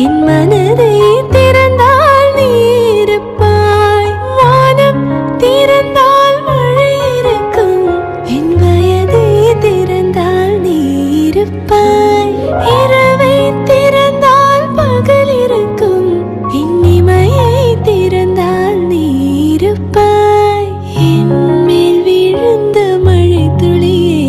என் மனதை திறந்தால் நீ இருப்பாய், வானம் திறந்தால் மழை இருக்கும், என் வயதை திறந்தால் நீ இருப்பாய், இரவை திறந்தால் பகல் இருக்கும், என் இமையை திறந்தால் நீ இருப்பாய், என் மேல் விழுந்த மழை துளியே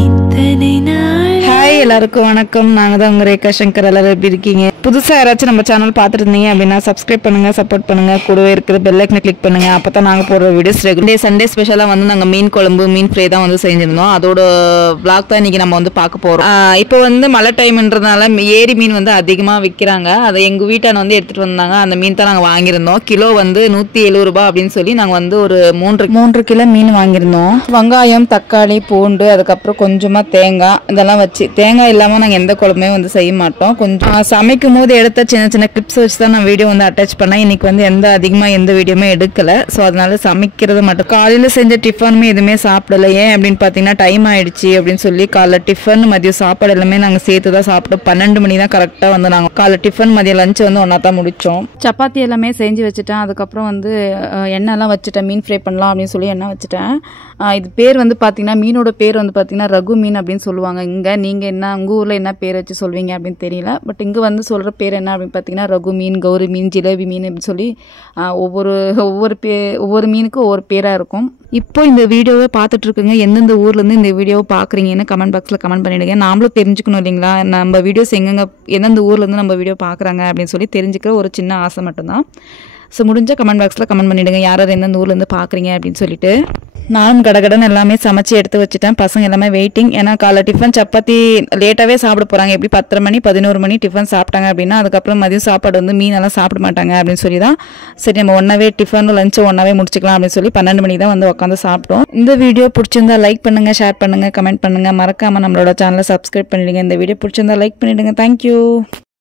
இத்தனை நாள். ஹாய், எல்லாருக்கும் வணக்கம். நாங்க தான் உங்க ரேகா சங்கர். எல்லாரும் எப்படி இருக்கீங்க? புதுசா யாராச்சும் நம்ம சேனல் பார்த்துட்டு இருந்தீங்க அப்படின்னா சப்ஸ்கிரைப் பண்ணுங்க, சப்போர்ட் பண்ணுங்க, கூடவே இருக்கிற பெல் ஐக்கனை கிளிக் பண்ணுங்க. அப்பதான் நாங்க போடுற வீடியோஸ் ரெகுலர். சண்டே ஸ்பெஷலா வந்து நாங்க மீன் குழம்பு, மீன் ஃப்ரை தான் வந்து செஞ்சிருந்தோம். அதோட vlog தான் இன்னைக்கு நம்ம வந்து பார்க்க போறோம். இப்போ வந்து மழை டைம்ன்றதுனால ஏரி மீன் வந்து அதிகமா விற்கிறாங்க. அதை எங்க வீட்டான வந்து எடுத்துட்டு வந்தாங்க. அந்த மீன் தான் நாங்க வாங்கியிருந்தோம். கிலோ வந்து 170 ரூபாய் அப்படின்னு சொல்லி நாங்க வந்து ஒரு 3 கிலோ மீன் வாங்கியிருந்தோம். வெங்காயம், தக்காளி, பூண்டு, அதுக்கப்புறம் கொஞ்சமா தேங்காய் இதெல்லாம் வச்சு, தேங்காய் இல்லாம நாங்க எந்த குழம்புமே வந்து செய்ய மாட்டோம். கொஞ்சம் சமைக்கும் போது எடுத்த சின்ன சின்ன கிளிப்ஸ் வச்சு தான் நான் வீடியோ வந்து அட்டாச் பண்ணேன். இன்னைக்கு வந்து எந்த வீடியோமே எடுக்கல. ஸோ அதனால சமைக்கிறது மட்டும். காலையில செஞ்ச டிஃபனுமே எதுவுமே சாப்பிடல. ஏன் அப்படின்னு பார்த்தீங்கன்னா டைம் ஆயிடுச்சு அப்படின்னு சொல்லி காலைல டிஃபன், மதியம் சாப்பாடு எல்லாமே நாங்கள் சேர்த்து தான் சாப்பிட்டோம். 12 மணி தான் கரெக்டாக வந்து நாங்கள் காலைல டிஃபன், மதியம் லஞ்ச் வந்து ஒன்றா தான் முடித்தோம். சப்பாத்தி எல்லாமே செஞ்சு வச்சுட்டேன். அதுக்கப்புறம் வந்து எண்ணெய்லாம் வச்சுட்டேன். மீன் ஃப்ரை பண்ணலாம் அப்படின்னு சொல்லி எண்ணெய் வச்சுட்டேன். இது பேர் வந்து பார்த்தீங்கன்னா, மீனோட பேர் வந்து பார்த்தீங்கன்னா ரகு மீன் அப்படின்னு சொல்லுவாங்க. இங்கே நீங்கள் என்ன உங்கள் ஊரில் என்ன பேர் வச்சு சொல்வீங்க அப்படின்னு தெரியல. பட் இங்கே வந்து சொல்கிற பேர் என்ன அப்படின்னு பார்த்தீங்கன்னா ரகு மீன், கௌரி மீன், ஜிலேபி மீன் அப்படின்னு சொல்லி ஒவ்வொரு மீனுக்கும் ஒவ்வொரு பேராக இருக்கும். இப்போ இந்த வீடியோவை பார்த்துட்டு இருக்குங்க, எந்தெந்த ஊர்லேருந்து இந்த வீடியோவை பார்க்குறீங்கன்னு கமெண்ட் பாக்ஸில் கமெண்ட் பண்ணிவிடுங்க. நாமளும் தெரிஞ்சுக்கணும் இல்லைங்களா, நம்ம வீடியோஸ் எந்தெந்த ஊர்லேருந்து நம்ம வீடியோ பார்க்குறாங்க அப்படின்னு சொல்லி தெரிஞ்சுக்கிற ஒரு சின்ன ஆசை மட்டும்தான். ஸோ முடிஞ்ச கமெண்ட் பாக்ஸில் கமெண்ட் பண்ணிவிடுங்க, யார் எந்தெந்த ஊர்லேருந்து பார்க்குறீங்க அப்படின்னு சொல்லிட்டு. நானும் கடகடன் எல்லாமே சமைச்சு எடுத்து வச்சுட்டேன். பசங்க எல்லாமே வெயிட்டிங். ஏன்னா காலை டிஃபன் சப்பாத்தி லேட்டாகவே சாப்பிட போகிறாங்க. எப்படி 10:30 மணி 11 மணி டிஃபன் சாப்பிட்டாங்க அப்படின்னா அதுக்கப்புறம் மதியம் சாப்பாடு வந்து மீனெல்லாம் சாப்பிட மாட்டாங்க அப்படின்னு சொல்லி தான் சரி நம்ம ஒன்றாவே டிஃபன் லஞ்சு ஒன்றாவே முடிச்சுக்கலாம் அப்படின்னு சொல்லி 12 மணிக்கு தான் வந்து உட்காந்து சாப்பிட்டோம். இந்த வீடியோ பிடிச்சிருந்தா லைக் பண்ணுங்கள், ஷேர் பண்ணுங்கள், கமெண்ட் பண்ணுங்கள். மறக்காமல் நம்மளோட சேனலை சப்ஸ்கிரைப் பண்ணிடுங்க. இந்த வீடியோ பிடிச்சிருந்தா லைக் பண்ணிவிடுங்க. தேங்க்யூ.